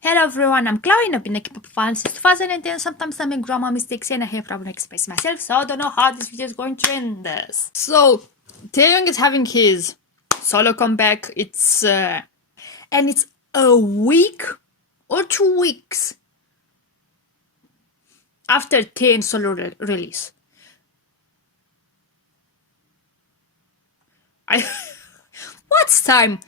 Hello everyone, I'm Chloe and I've been a K-pop fan since 2010. Sometimes I make grammar mistakes and I have trouble expressing myself, so I don't know how this video is going to end this. So, TAEYONG is having his solo comeback. It's a week or 2 weeks after Taeyeon's solo release. What's time?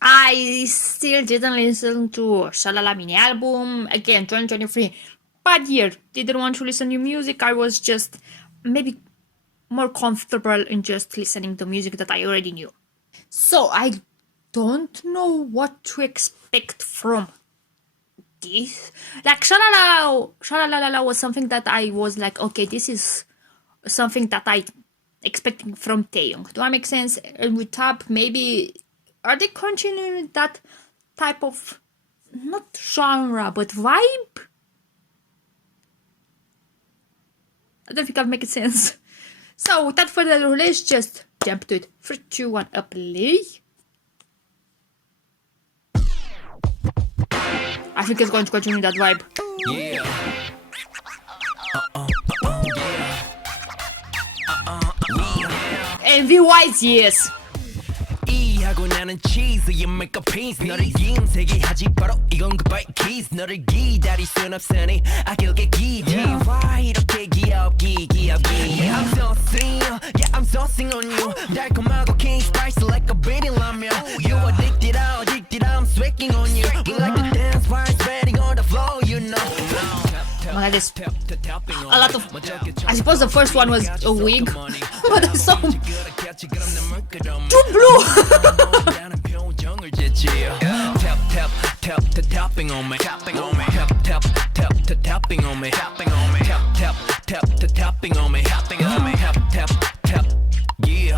I still didn't listen to Shalala mini album again 2023. Bad year. Didn't want to listen to music. I was just maybe more comfortable in just listening to music that I already knew. So I don't know what to expect from this. Like Shalala was something that I was like, okay, this is something that I expecting from Taeyong. Do I make sense? And with Tap, maybe are they continuing that type of not genre but vibe? I don't think I'm making sense. So without further ado, let's just jump to it. 3, 2, 1, up, play. I think it's going to continue that vibe. Yeah. MV wise, yes. 하고 나는 cheese make a piece 너를 임세계하지 바로 이건 goodbye kiss 너를 기다릴 순 없으니 악역의 기지 Why 이렇게 귀엽기 Yeah I'm so single Yeah I'm so single on you 달콤하고 king spice like a beating lamb You addicted I'm sweating on you We like to dance while sweating on the floor you know there's a lot of. I suppose the first one was a wig, but the song too blue. Tapping on me, tapping on me, tapping on me, tapping on me, tapping on me, tap, yeah.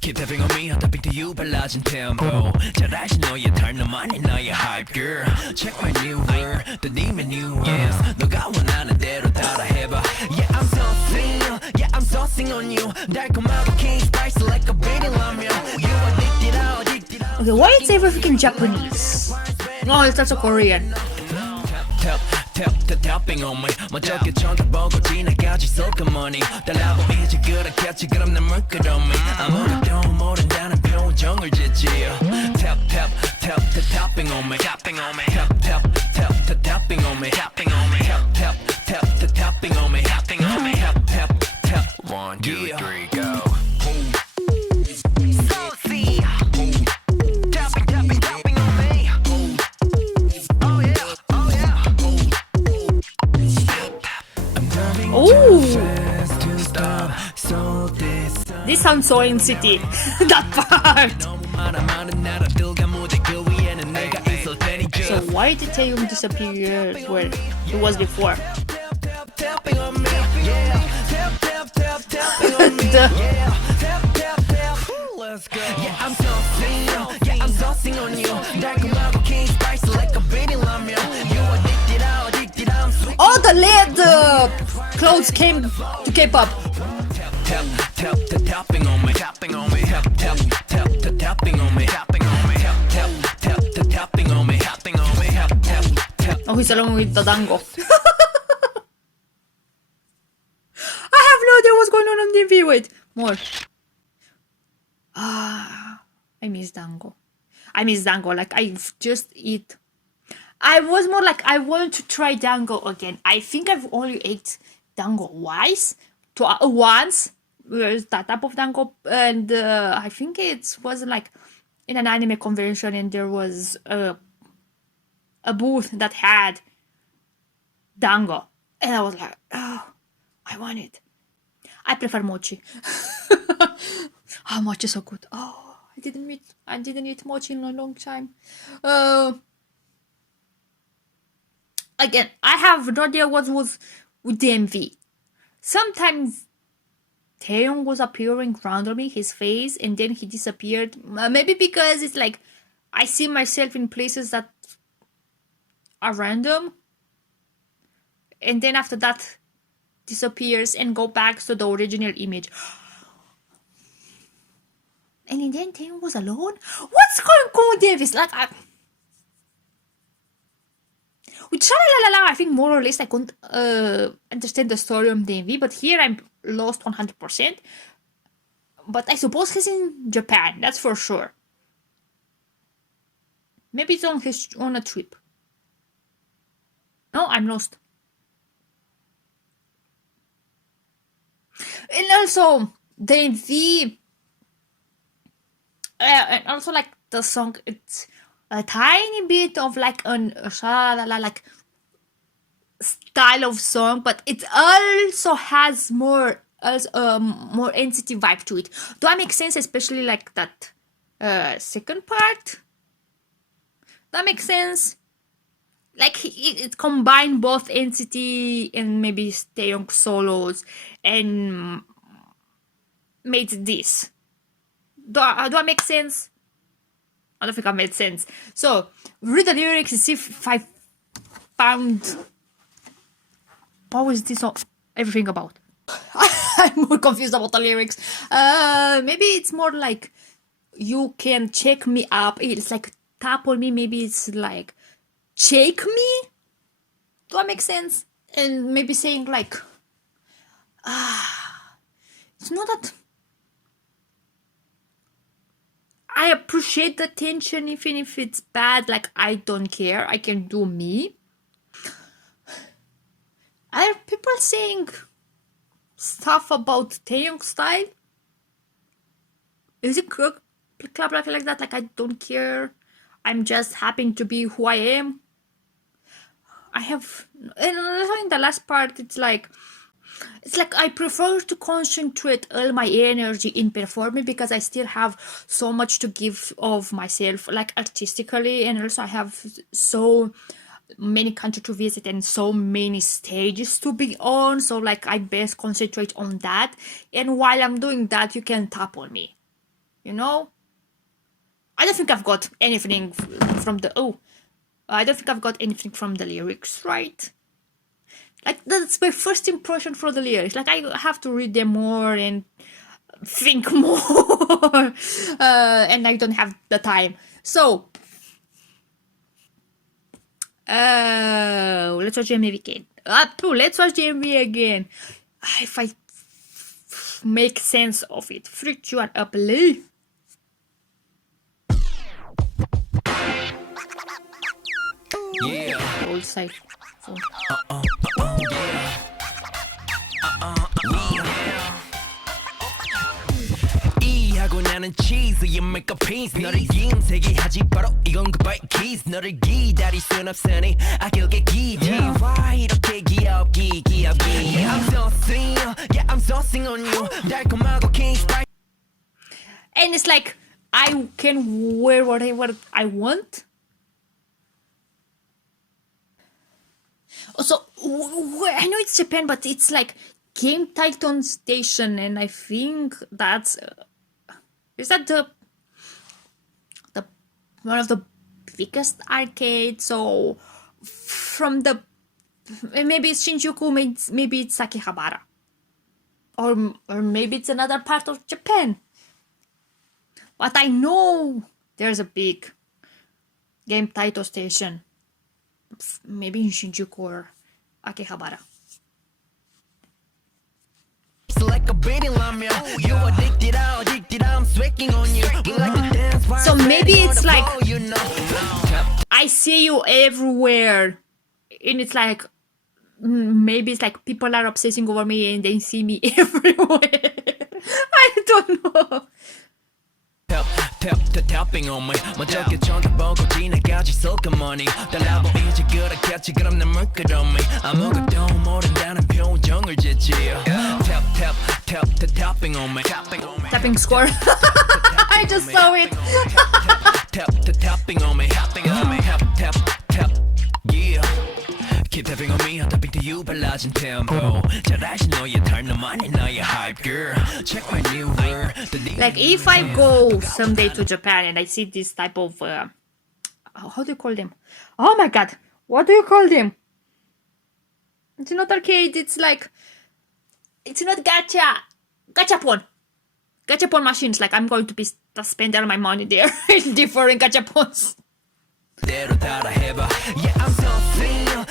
Keep tapping on me, I'm tapping to you, 발라진 tempo. 잘 알지 너의 turn, 너만이 나의 hype girl. Check my new word, the demon new yes. 너가 원하는 대로 따라해봐. Yeah, I'm so single, yeah, I'm so single on you. 달콤하고 king spice like a beating lamb. You addicted. Okay, why is everything Japanese? No, it's also Korean. Tapping on me 먼저 쳐다보고 지나가지 소금머니 달라보 이제 그렇겠지 그럼 난 물끄러미 아무것도 모른다는 표정을 짓지 Tapping on me Tapping on me Tapping on me Tapping on me Tapping on me Tapping on me 1, 2, 3, go This sounds so NCT. That part. So why did Taeyong disappear where he was before? Oh, the lead clothes came to K-pop. Tapping on me, tapping on me, tapping on me, tapping on me, tapping on me, tapping on me, Oh, he's along with the dango. I have no idea what's going on TV. Wait, more. I miss dango. Like I just eat. I was more like I want to try dango again. I think I've only ate dango once. Where's that type of dango? And I think it was like in an anime convention, and there was a booth that had dango, and I was like, oh, I want it. I prefer mochi. Oh, mochi is so good. Oh, I didn't eat mochi in a long time. Again, I have no idea what was with the MV. Sometimes Taeyong was appearing randomly, his face, and then he disappeared. Maybe because it's like I see myself in places that are random, and then after that disappears and go back to the original image. And then Taeyong was alone. What's going on with Davis? Like With Sha La La La, I think more or less I couldn't understand the story of DMV, but here I'm lost 100%. But I suppose he's in Japan, that's for sure. Maybe it's on a trip. No, I'm lost. And also DMV, and also like the song, it's a tiny bit of like an Sha La La like style of song, but it also has more NCT vibe to it. Do I make sense? Especially like that second part. That makes sense. Like it combined both NCT and maybe TAEYONG solos and made this. Do I make sense? I don't think I made sense. So read the lyrics and see if I found what was this everything about. I'm more confused about the lyrics. Maybe it's more like you can check me up. It's like tap on me. Maybe it's like shake me. Do that make sense? And maybe saying like, it's not that I appreciate the attention, even if it's bad. Like I don't care. I can do me. Are people saying stuff about TAEYONG style? Is it club like that? Like I don't care. I'm just happy to be who I am. And in the last part, it's like I prefer to concentrate all my energy in performing because I still have so much to give of myself, like artistically, and also I have so many countries to visit and so many stages to be on, so like I best concentrate on that. And while I'm doing that, you can tap on me, you know. I don't think I've got anything from the I don't think I've got anything from the lyrics, right? Like that's my first impression for the lyrics. Like I have to read them more and think more and I don't have the time. So let's watch GMV again. Let's watch GMV again. If I make sense of it. 3, 2, 1, up, play. Yeah. Old side. So. 나는 cheese, you make a piece. 너를 김세게 하지 바로 이건 goodbye kiss. 너를 기다릴 순 없으니 악역의 기지. Why 이렇게 귀엽기. Yeah, I'm so single, yeah, I'm so single on you. 달콤하고 king spice. And it's like I can wear whatever I want. Also, I know it's Japan, but it's like Game Titan Station, and I think that's is that the one of the biggest arcades? So from the maybe it's Shinjuku, maybe it's Akihabara, or maybe it's another part of Japan. But I know there's a big Game Titan Station. Maybe in Shinjuku or Akihabara. Like a you addicted, I'm sweating on you. So maybe it's like I see you everywhere, and it's like maybe it's like people are obsessing over me and they see me everywhere. I don't know. Tapping on me 먼저 쳐다보고 지나가지 소금머니 달라보 이제 그렇겠지 그럼 난 물끄러미 아무것도 모른다는 표정을 짓지 tapping on me Tapping score. I just saw it. tapping on me tap yeah Keep tapping on me, I'm tapping to you 발라진 tempo 잘 알지 너의 달 너만이 나의 hype girl Check my new word Like if I go someday to Japan and I see this type of how do you call them? Oh my god, what do you call them? It's not arcade, it's like it's not gachapon machines. Like I'm going to spend all my money there in different gachapons. Yeah, I'm so single.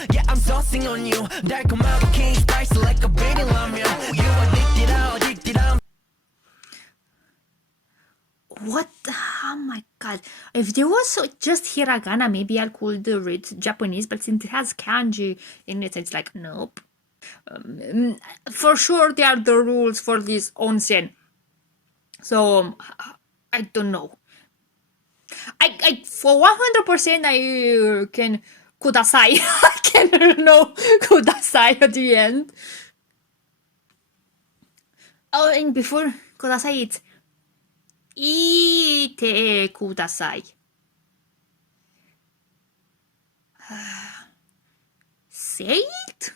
tossing on you 달콤하고 king spice like a baby lamb you addicted I'm What? Oh my god. If there was just hiragana, maybe I could read Japanese, but since it has kanji in it, it's like, nope. For sure, there are the rules for this onsen. So, I don't know. I for 100% I can kudasai. I can know kudasai at the end. Oh, and before kudasai, it's ite kudasai. Say it?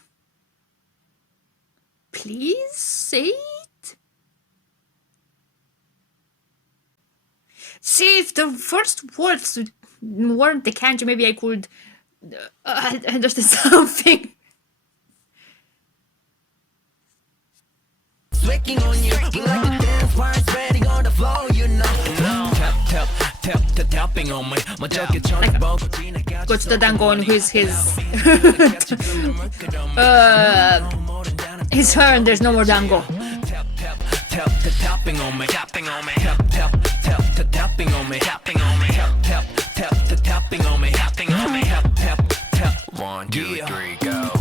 Please say it? See, if the first words weren't the kanji, maybe I could understand something. Sweating on you we like to dance while sweating on the floor you know tapping on me Go to the dango on his his turn, there's no more dango. tapping on me tapping on me tapping on me tapping on me tapping on me tapping on me 1 2 3 go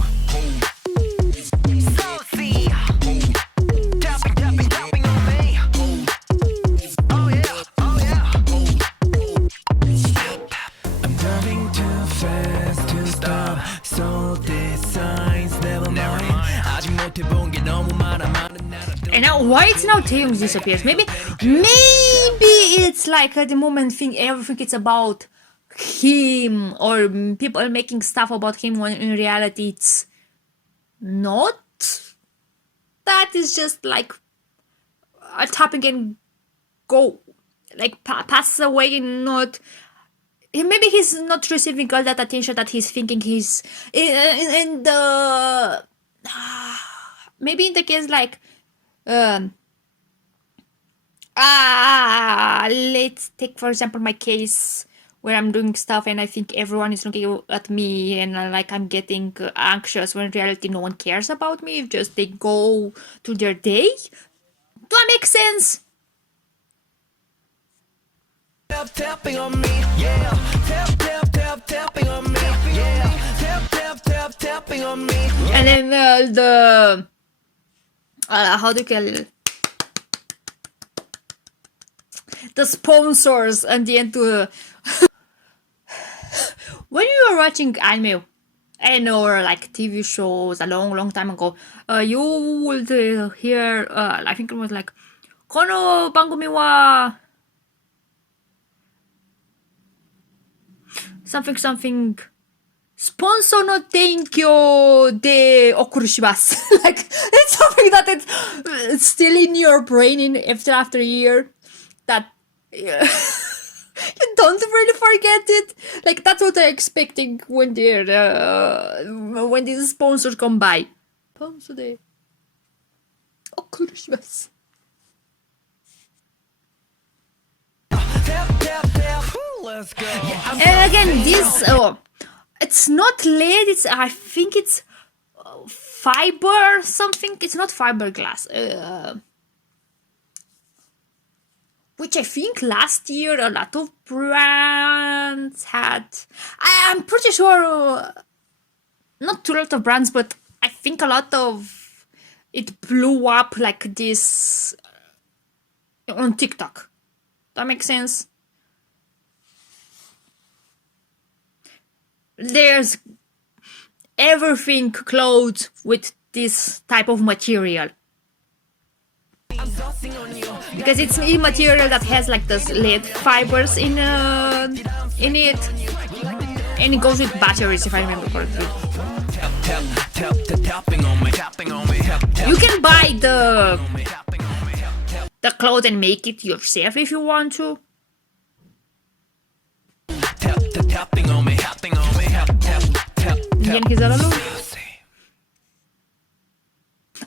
And now, why it's now TAEYONG disappears? Maybe it's like at the moment thing, everything it's about him, or people making stuff about him when in reality it's not. That is just like a topic and go, like passes away and not. Maybe he's not receiving all that attention that he's thinking he's in the. Maybe in the case like. Let's take for example my case where I'm doing stuff and I think everyone is looking at me and like I'm getting anxious when in reality no one cares about me, just they go to their day. Does that make sense? Tapping on me, yeah. Tapping on me, yeah. Tapping on me. And then the how do you call it? The sponsors and the end to when you are watching anime and or like TV shows a long time ago, you would hear I think it was like この番組は something スポンソーの提供でお送りします like it's something that it's still in your brain in after a year that you don't really forget it. Like that's what they're expecting when they're when these sponsors come by. スポンソーでお送りします Let's go. And again, this it's not lead. It's I think it's fiber something. It's not fiberglass. Which I think last year a lot of brands had. I'm pretty sure not a lot of brands, but I think a lot of it blew up like this on TikTok. That makes sense. There's everything clothes with this type of material because it's a material that has like those lead fibers in it, and it goes with batteries if I remember correctly. You can buy the clothes and make it yourself if you want to.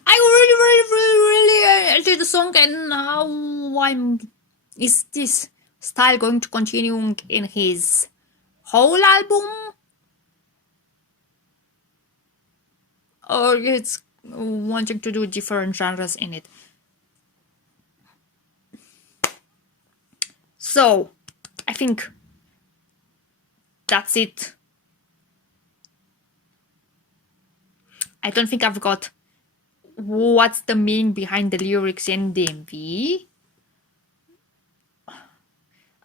I really enjoyed the song, and now is this style going to continue in his whole album? or it's wanting to do different genres in it. So I think that's it. I don't think I've got what's the meaning behind the lyrics in the MV.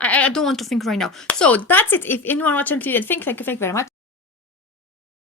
I don't want to think right now. So that's it. If anyone watched it, thank you very much.